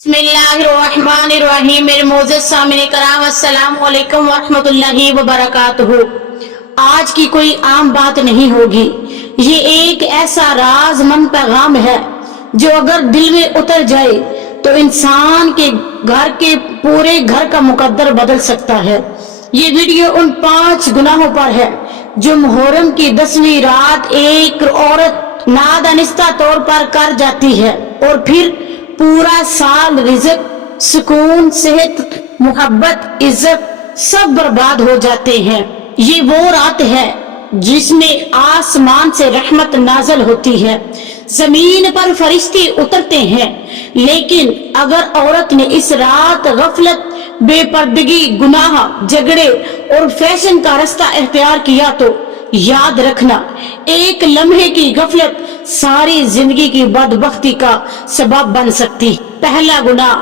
बिस्मिल्लाहिर्रहमानिर्रहीम। मेरे मोअज़्ज़ज़ सामिन कराम, अस्सलाम वालेकुम वरहमतुल्लाहि वबरकातुहू। आज की कोई आम बात नहीं होगी। ये एक ऐसा राज़मंद पैगाम है जो अगर दिल में उतर जाए तो इंसान के घर के पूरे घर का मुकद्दर बदल सकता है। ये वीडियो उन 5 गुनाहों पर है जो मुहर्रम की 10वीं रात एक औरत नादानिस्ता तौर पर कर जाती है और फिर पूरा साल रिज़्क, सुकून, सेहत, मोहब्बत, इज्जत सब बर्बाद हो जाते हैं। ये वो रात है जिसमें आसमान से रहमत नाज़िल होती है, जमीन पर फरिश्ते उतरते हैं। लेकिन अगर औरत ने इस रात गफलत, बेपर्दगी, गुनाह, झगड़े और फैशन का रास्ता इख्तियार किया तो याद रखना, एक लम्हे की गफलत सारी जिंदगी की बदबख्ती का सबब बन सकती। पहला गुनाह,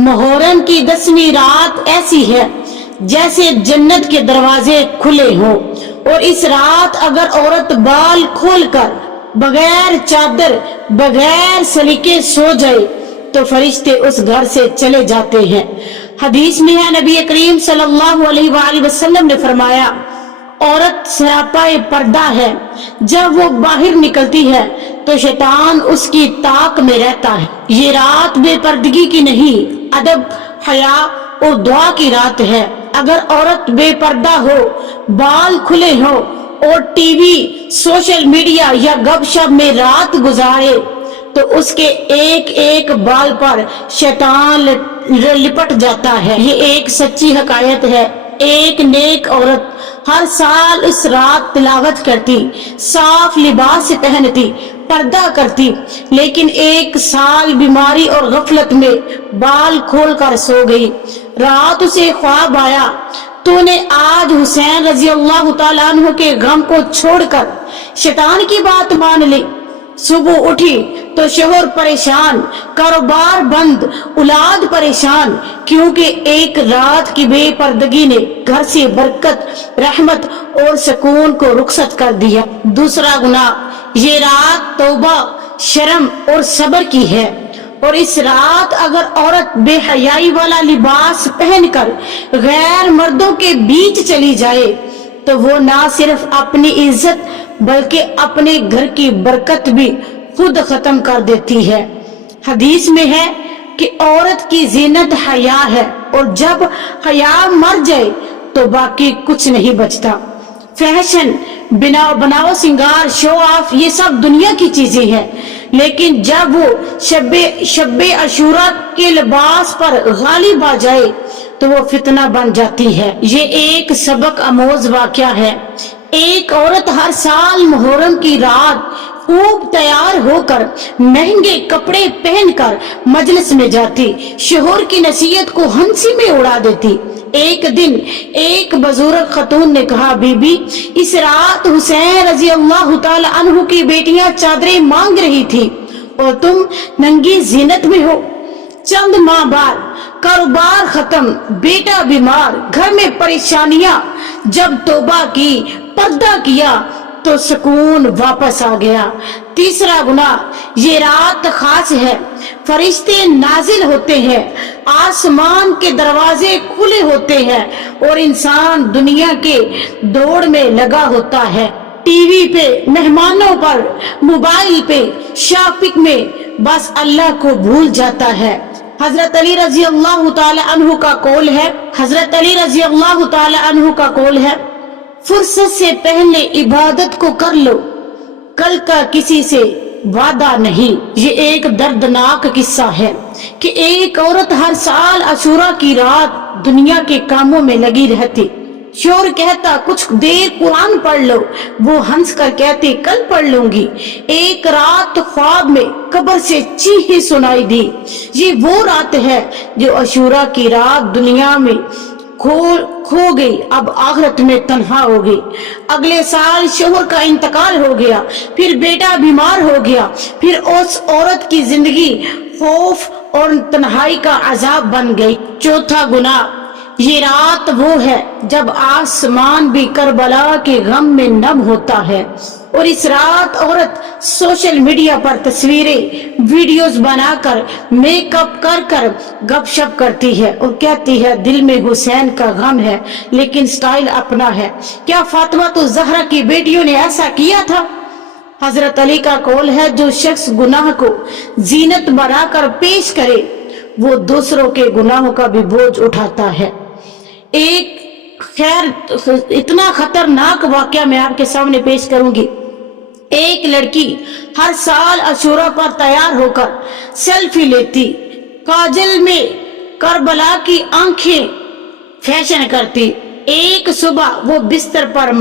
मुहर्रम की 10वीं रात ऐसी है जैसे जन्नत के दरवाजे खुले हों और इस रात अगर औरत बाल खोलकर बगैर चादर, बगैर सलीके सो जाए तो फरिश्ते उस घर से चले जाते हैं। हदीस में है, नबी करीम सल्लल्लाहु अलैहि वसल्लम ने फरमाया, औरत सरापाए पर्दा है। जब वो बाहर निकलती है तो शैतान उसकी ताक में रहता है। ये रात बेपर्दगी की नहीं, अदब, हया और दुआ की रात है। अगर औरत बेपर्दा हो, बाल खुले हो और टीवी, सोशल मीडिया या गपशप में रात गुजारे तो उसके एक एक बाल पर शैतान लिपट जाता है। ये एक सच्ची हकायत है। एक नेक औरत हर साल इस रात तिलावत करती, साफ लिबास पहनती, पर्दा करती, लेकिन एक साल बीमारी और गफलत में बाल खोलकर सो गई। रात उसे ख्वाब आया, तूने आज हुसैन रजी अल्लाह तआला अन्हु के गम को छोड़कर शैतान की बात मान ली। सुबह उठी तो शोहर परेशान, कारोबार बंद, औलाद परेशान, क्योंकि एक रात की बेपर्दगी ने घर से बरकत, रहमत और सुकून को रुखसत कर दिया। दूसरा गुनाह, ये रात तौबा, शर्म और सब्र की है और इस रात अगर औरत बेहयाई वाला लिबास पहनकर गैर मर्दों के बीच चली जाए तो वो ना सिर्फ अपनी इज्जत बल्कि अपने घर की बरकत भी खुद खत्म कर देती है। हदीस में है कि औरत की जीनत हया है और जब हया मर जाए तो बाकी कुछ नहीं बचता। फैशन, बनाओ सिंगार, शो ऑफ, ये सब दुनिया की चीजें हैं, लेकिन जब वो शब्बे अशूरा के लिबास पर गालिब आ जाए तो वो फितना बन जाती है। ये एक सबक आमोज वाकया है। एक औरत हर साल मुहर्रम की रात खूब तैयार होकर महंगे कपड़े पहनकर मजलिस में जाती, शोहर की नसीहत को हंसी में उड़ा देती। एक दिन एक बुजुर्ग खतून ने कहा, बीबी, इस रात हुसैन रजी अल्लाह तआला अन्हु की बेटियां चादरें मांग रही थी और तुम नंगी जीनत में हो। चंद माह बाद कारोबार खत्म, बेटा बीमार, घर में परेशानियां। जब तौबा की, पर्दा किया तो सुकून वापस आ गया। तीसरा गुनाह, ये रात खास है, फरिश्ते नाजिल होते हैं, आसमान के दरवाजे खुले होते हैं और इंसान दुनिया के दौड़ में लगा होता है। टीवी पे, मेहमानों पर, मोबाइल पे, शॉपिंग में बस अल्लाह को भूल जाता है। हजरत अली रजी अल्लाह तआला अन्हु का कौल है, हजरत अली रजी अल्लाह तआला अन्हु का कौल है, फुर्सत से पहले इबादत को कर लो, कल का किसी से वादा नहीं। ये एक दर्दनाक किस्सा है कि एक औरत हर साल अशूरा की रात दुनिया के कामों में लगी रहती। शोहर कहता, कुछ देर कुरान पढ़ लो, वो हंस कर कहती, कल पढ़ लूंगी। एक रात ख्वाब में कब्र से चीखें सुनाई दी। ये वो रात है जो अशूरा की रात दुनिया में खो गई, अब आखिरत में तन्हा हो गई। अगले साल शोहर का इंतकाल हो गया, फिर बेटा बीमार हो गया, फिर उस औरत की जिंदगी खौफ और तन्हाई का अजाब बन गई। चौथा गुनाह, ये रात वो है जब आसमान भी करबला के गम में नम होता है और इस रात औरत सोशल मीडिया पर तस्वीरें वीडियोस बनाकर मेकअप कर कर गपशप करती है और कहती है दिल में हुसैन का गम है लेकिन स्टाइल अपना है। क्या फातिमा तो जहरा की बेटियों ने ऐसा किया था? हजरत अली का कौल है, जो शख्स गुनाह को जीनत बनाकर पेश करे वो दूसरों के गुनाहों का भी बोझ उठाता है। एक खैर इतना खतरनाक वाकया मैं आपके सामने पेश करूंगी। एक लड़की हर साल अशूरा पर तैयार होकर सेल्फी लेती, काजल में करबला की आंखें फैशन करती। एक सुबह वो बिस्तर पर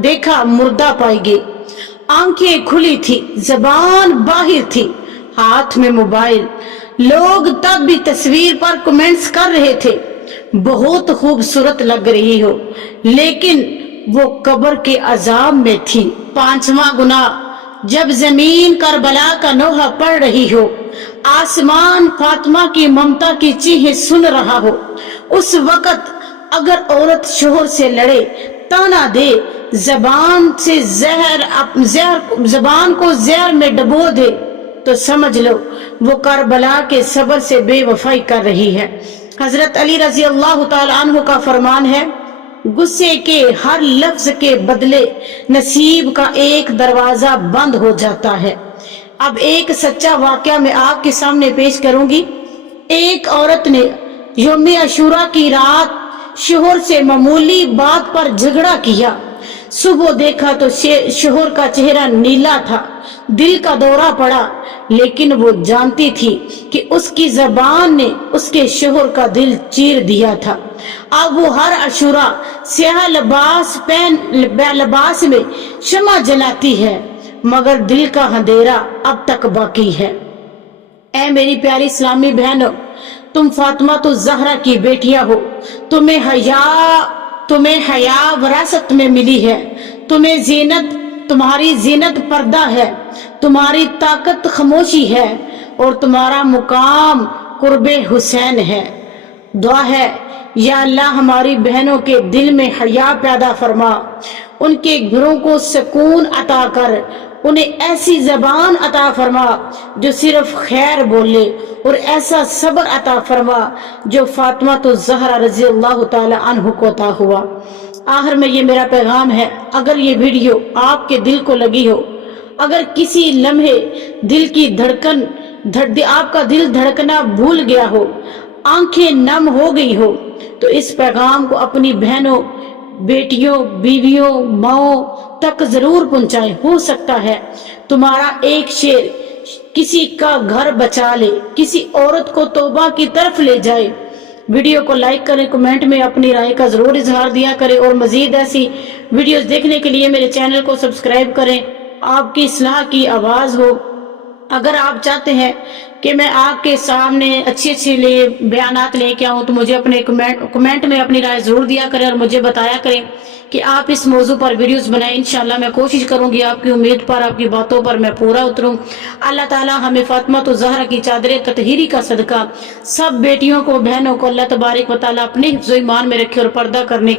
देखा मुर्दा पाई गई, आंखें खुली थी, जबान बाहिर थी, हाथ में मोबाइल। लोग तब भी तस्वीर पर कमेंट्स कर रहे थे, बहुत खूबसूरत लग रही हो, लेकिन वो कब्र के अजाब में थी। पांचवा गुनाह, जब जमीन करबला का नोहा पड़ रही हो, आसमान फातिमा की ममता की चीखें सुन रहा हो, उस वक्त अगर औरत शोहर से लड़े, ताना दे, जबान को जहर में डबो दे, तो समझ लो वो करबला के सब्र से बेवफाई कर रही है। हजरत अली रजी अल्लाह तआला अन्हु का फरमान है, गुस्से के हर लफ्ज के बदले नसीब का एक दरवाजा बंद हो जाता है। अब एक सच्चा वाकया मैं आपके सामने पेश करूंगी। एक औरत ने यौम अशूरा की रात शोहर से मामूली बात पर झगड़ा किया। सुबह देखा तो शोहर का चेहरा नीला था, दिल का दौरा पड़ा, लेकिन वो जानती थी कि उसकी जबान ने उसके शोहर का दिल चीर दिया था। अब वो हर अशूरा स्याह लिबास में शमा जलाती है, मगर दिल का अंधेरा अब तक बाकी है। ऐ मेरी प्यारी इस्लामी बहनों, तुम फातिमा तो जहरा की बेटियां हो, तुम्हें हया विरासत में मिली है, तुम्हारी जीनत पर्दा है, तुम्हारी ताकत खामोशी है और तुम्हारा मुकाम कुर्बे हुसैन है। दुआ है, या अल्लाह हमारी बहनों के दिल में हया पैदा फरमा, उनके घरों को सुकून अता कर, उन्हें ऐसी जबान अता फरमा जो सिर्फ खैर बोले और ऐसा सब्र अता फरमा जो फातिमा तो जहरा रजी अल्लाह तआला अन्हु को अता हुआ। आखिर में ये मेरा पैगाम है, अगर ये वीडियो आपके दिल को लगी हो, अगर किसी लम्हे दिल की आपका दिल धड़कना भूल गया हो, आंखें नम हो गई हो, तो इस पैगाम को अपनी बहनों, बेटियों, बीवियों, माओ तक जरूर पहुंचाएं। हो सकता है तुम्हारा एक शेर किसी का घर बचा ले, किसी औरत को तौबा की तरफ ले जाए। वीडियो को लाइक करें, कमेंट में अपनी राय का जरूर इजहार दिया करें और मजीद ऐसी वीडियोस देखने के लिए मेरे चैनल को सब्सक्राइब करें। आपकी इस्लाह की आवाज हो। अगर आप चाहते हैं कि मैं आपके सामने अच्छे बयानात लेके आऊं तो मुझे अपने कमेंट में अपनी राय जरूर दिया करें और मुझे बताया करें कि आप इस मौजू पर वीडियोस बनाएं। इंशाल्लाह मैं कोशिश करूंगी आपकी उम्मीद पर, आपकी बातों पर मैं पूरा उतरूं। अल्लाह ताला हमें फातिमा तो ज़हरा की चादर ततहीरी का सदका सब बेटियों को, बहनों को अल्लाह तबारक व तआला अपने हिफ्ज़-ओ-ईमान में रखे और पर्दा करने